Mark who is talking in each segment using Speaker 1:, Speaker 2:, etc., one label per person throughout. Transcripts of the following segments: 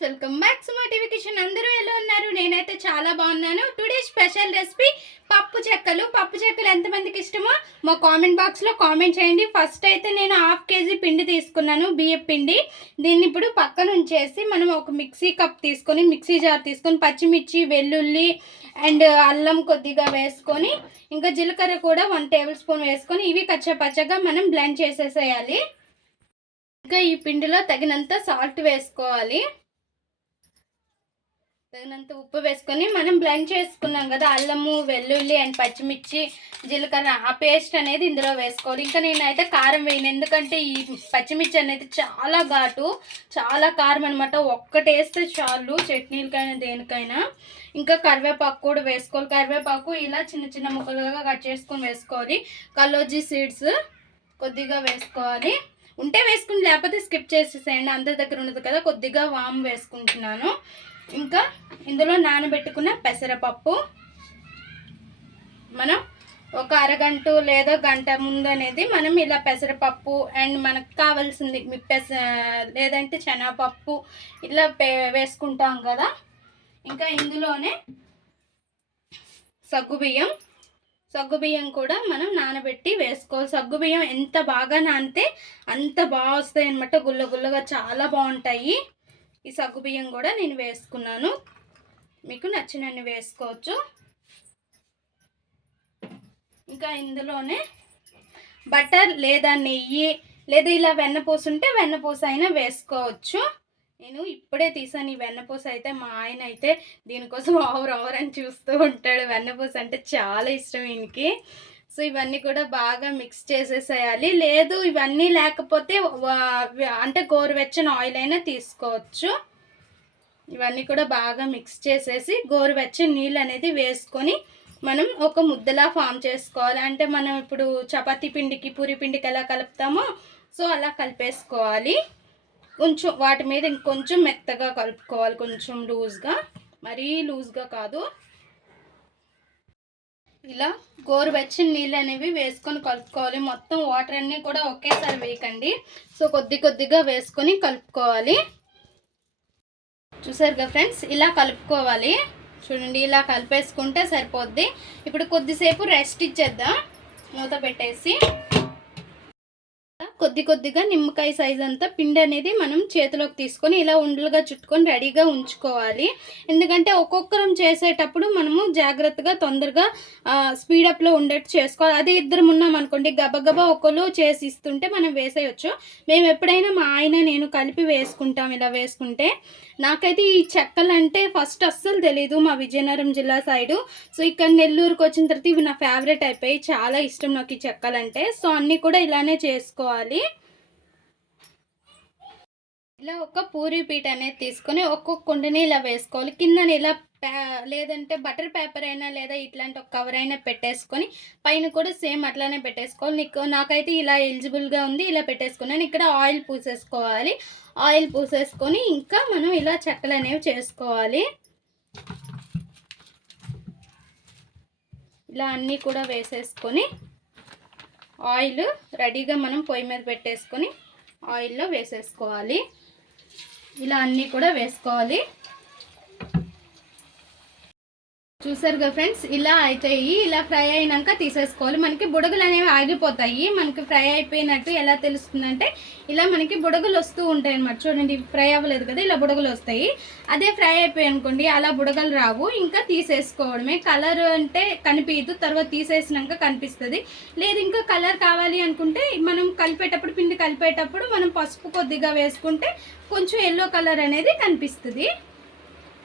Speaker 1: Friends welcome back to TV kitchen అందరూ ఎలా ఉన్నారు? నేనైతే చాలా బాగున్నాను. టుడే స్పెషల్ రెసిపీ పప్పు చెక్కలు. పప్పు చెక్కలు ఎంతమందికి ఇష్టమో మా కామెంట్ బాక్స్లో కామెంట్ చేయండి. ఫస్ట్ అయితే నేను హాఫ్ కేజీ పిండి తీసుకున్నాను బియ్యం పిండి. దీన్ని ఇప్పుడు పక్కన ఉంచేసి మనం ఒక మిక్సీ కప్ తీసుకొని మిక్సీ జార్ తీసుకొని పచ్చిమిర్చి వెల్లుల్లి అండ్ అల్లం కొద్దిగా వేసుకొని ఇంకా జీలకర్ర కూడా వన్ టేబుల్ స్పూన్ వేసుకొని ఇవి కచ్చా పచ్చగా మనం బ్లెండ్ చేసేసేయాలి. ఇంకా ఈ పిండిలో తగినంత సాల్ట్ వేసుకోవాలి. తగినంత ఉప్పు వేసుకొని మనం బ్లెండ్ చేసుకున్నాం కదా అల్లము వెల్లుల్లి అండ్ పచ్చిమిర్చి జీలకర్ర ఆ పేస్ట్ అనేది ఇందులో వేసుకోవాలి. ఇంకా నేనైతే కారం వేయను. ఎందుకంటే ఈ పచ్చిమిర్చి అనేది చాలా ఘాటు చాలా కారం అనమాట ఒక్కటి వేస్తే చాలు చట్నీలకైనా దేనికైనా. ఇంకా కరివేపాకు కూడా వేసుకోవాలి. కరివేపాకు ఇలా చిన్న చిన్న ముక్కలుగా కట్ చేసుకొని వేసుకోవాలి. కలోజీ సీడ్స్ కొద్దిగా వేసుకోవాలి. ఉంటే వేసుకుని లేకపోతే స్కిప్ చేసేసేయండి. అందరి దగ్గర ఉన్నది కదా కొద్దిగా వామ్ వేసుకుంటున్నాను. ఇంకా ఇందులో నానబెట్టుకున్న పెసరపప్పు. మనం ఒక అరగంట లేదా గంట ముందు అనేది మనం ఇలా పెసరపప్పు అండ్ మనకు కావాల్సింది మీ పెస లేదంటే శనగపప్పు ఇలా వేసుకుంటాం కదా. ఇంకా ఇందులోనే సగ్గుబియ్యం సగ్గుబియ్యం కూడా మనం నానబెట్టి వేసుకోవాలి. సగ్గుబియ్యం ఎంత బాగా నానితే అంత బాగా వస్తాయి అనమాట గుల్ల గుల్లగా చాలా బాగుంటాయి. ఈ సగ్గుబియ్యం కూడా నేను వేసుకున్నాను. మీకు నచ్చినన్ని వేసుకోవచ్చు. ఇంకా ఇందులోనే బటర్ లేదా నెయ్యి లేదా ఇలా వెన్నపూస ఉంటే వెన్నపూస అయినా వేసుకోవచ్చు. నేను ఇప్పుడే తీసాను. ఈ వెన్నపూస అయితే మా ఆయన అయితే దీనికోసం ఓవర్ ఓవర్ అని చూస్తూ ఉంటాడు. వెన్నపూస అంటే చాలా ఇష్టం ఈయనకి. సో ఇవన్నీ కూడా బాగా మిక్స్ చేసేసేయాలి. లేదు ఇవన్నీ లేకపోతే అంటే గోరువెచ్చని ఆయిల్ అయినా తీసుకోవచ్చు. ఇవన్నీ కూడా బాగా మిక్స్ చేసేసి గోరువెచ్చని నీళ్ళు అనేది వేసుకొని మనం ఒక ముద్దలా ఫామ్ చేసుకోవాలి. అంటే మనం ఇప్పుడు చపాతీ పిండికి పూరి పిండికి ఎలా కలుపుతామో సో అలా కలిపేసుకోవాలి. కొంచెం వాటి మీద ఇంకొంచెం మెత్తగా కలుపుకోవాలి. కొంచెం లూజ్గా మరీ లూజ్గా కాదు. ఇలా గోరువెచ్చని నీళ్ళు అనేవి వేసుకొని కలుపుకోవాలి. మొత్తం వాటర్ అన్నీ కూడా ఒకేసారి వేయకండి. సో కొద్ది కొద్దిగా వేసుకొని కలుపుకోవాలి. చూసారుగా ఫ్రెండ్స్? ఇలా కలుపుకోవాలి. చూడండి ఇలా కలిపేసుకుంటే సరిపోద్ది. ఇప్పుడు కొద్దిసేపు రెస్ట్ ఇచ్చేద్దాం. మూత పెట్టేసి. కొద్ది కొద్దిగా నిమ్మకాయ సైజ్ అంతా పిండి అనేది మనం చేతిలోకి తీసుకొని ఇలా ఉండలుగా చుట్టుకొని రెడీగా ఉంచుకోవాలి. ఎందుకంటే ఒక్కొక్కరం చేసేటప్పుడు మనము జాగ్రత్తగా తొందరగా స్పీడప్లో ఉండేట్టు చేసుకోవాలి. అదే ఇద్దరం ఉన్నాం అనుకోండి గబగబా ఒకరు చేసి ఇస్తుంటే మనం వేసేయచ్చు. మేము ఎప్పుడైనా మా ఆయన నేను కలిపి వేసుకుంటాం ఇలా వేసుకుంటే. నాకైతే ఈ చెక్కలు అంటే ఫస్ట్ అస్సలు తెలీదు మా విజయనగరం జిల్లా సైడు. సో ఇక్కడ నెల్లూరుకి వచ్చిన తర్వాత ఇవి నా ఫేవరెట్ అయిపోయి చాలా ఇష్టం నాకు ఈ చెక్కలంటే. సో అన్నీ కూడా ఇలానే చేసుకోవాలి. ఇలా ఒక పూరి పీట అనేది తీసుకొని ఒక్కొక్క కుండని ఇలా వేసుకోవాలి. కింద ఇలా లేదంటే బటర్ పేపర్ అయినా లేదా ఇట్లాంటి ఒక కవర్ అయినా పెట్టేసుకొని పైన కూడా సేమ్ అట్లానే పెట్టేసుకోవాలి. నీకు నాకైతే ఇలా ఎలిజిబుల్గా ఉంది ఇలా పెట్టేసుకున్నాను. ఇక్కడ ఆయిల్ పూసేసుకోవాలి. ఆయిల్ పూసేసుకొని ఇంకా మనం ఇలా చెక్కలు అనేవి చేసుకోవాలి. ఇలా అన్నీ కూడా వేసేసుకొని ఆయిల్ రెడీగా మనం పొయ్యి మీద పెట్టేసుకొని ఆయిల్లో వేసేసుకోవాలి. ఇలా అన్నీ కూడా వేసుకోవాలి. చూసారుగా ఫ్రెండ్స్ ఇలా అవుతాయి ఇలా ఫ్రై అయినాక తీసేసుకోవాలి. మనకి బుడగలు అనేవి ఆగిపోతాయి. మనకి ఫ్రై అయిపోయినట్టు ఎలా తెలుస్తుందంటే ఇలా మనకి బుడగలు వస్తూ ఉంటాయి అనమాట చూడండి ఫ్రై అవ్వలేదు కదా ఇలా బుడగలు వస్తాయి. అదే ఫ్రై అయిపోయి అనుకోండి అలా బుడగలు రావు. ఇంకా తీసేసుకోవడమే. కలర్ అంటే కనిపించదు తర్వాత తీసేసినాక కనిపిస్తుంది. లేదు ఇంకా కలర్ కావాలి అనుకుంటే మనం కలిపేటప్పుడు పిండి కలిపేటప్పుడు మనం పసుపు కొద్దిగా వేసుకుంటే కొంచెం ఎల్లో కలర్ అనేది కనిపిస్తుంది.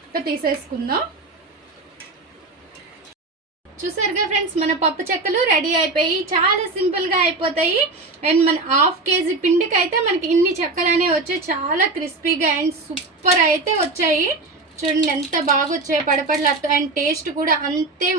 Speaker 1: ఇంకా తీసేసుకుందాం. చూసారుగా ఫ్రెండ్స్ మన పప్పు చెక్కలు రెడీ అయిపోయి చాలా సింపుల్గా అయిపోతాయి. అండ్ మన హాఫ్ కేజీ పిండికి అయితే మనకి ఇన్ని చెక్కలు అనేవి వచ్చాయి. చాలా క్రిస్పీగా అండ్ సూపర్ అయితే వచ్చాయి. చూడండి ఎంత బాగా వచ్చాయి పడపడలాడుతూ అండ్ టేస్ట్ కూడా అంతే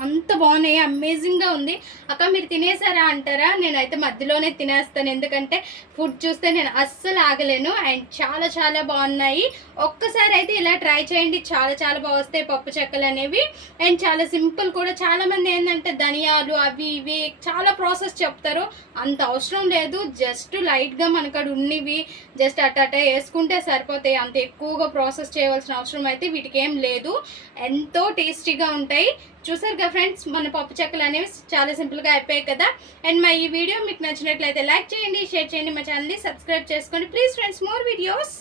Speaker 1: అంత బాగున్నాయి. అమేజింగ్గా ఉంది. అక్క మీరు తినేసారా అంటారా? నేనైతే మధ్యలోనే తినేస్తాను. ఎందుకంటే ఫుడ్ చూస్తే నేను అస్సలు ఆగలేను. అండ్ చాలా చాలా బాగున్నాయి. ఒక్కసారి అయితే ఇలా ట్రై చేయండి. చాలా చాలా బాగా వస్తాయి పప్పు చెక్కలు అనేవి. అండ్ చాలా సింపుల్ కూడా. చాలామంది ఏంటంటే ధనియాలు అవి ఇవి చాలా ప్రాసెస్ చెప్తారు. అంత అవసరం లేదు. జస్ట్ లైట్గా మనకాడ ఉన్నవి. జస్ట్ అట్ట అట్ట వేసుకుంటే సరిపోతాయి. అంత ఎక్కువగా ప్రాసెస్ చేయవలసిన అవసరం అయితే వీటికి ఏం లేదు. ఎంతో టేస్టీగా ఉంటాయి. చూసారు కదా ఫ్రెండ్స్ మన పప్పు చెక్కలు అనేవి చాలా సింపుల్గా అయిపోయాయి కదా. అండ్ మా ఈ వీడియో మీకు నచ్చినట్లయితే లైక్ చేయండి షేర్ చేయండి మా ఛానల్ని సబ్స్క్రైబ్ చేసుకోండి. Please friends more videos.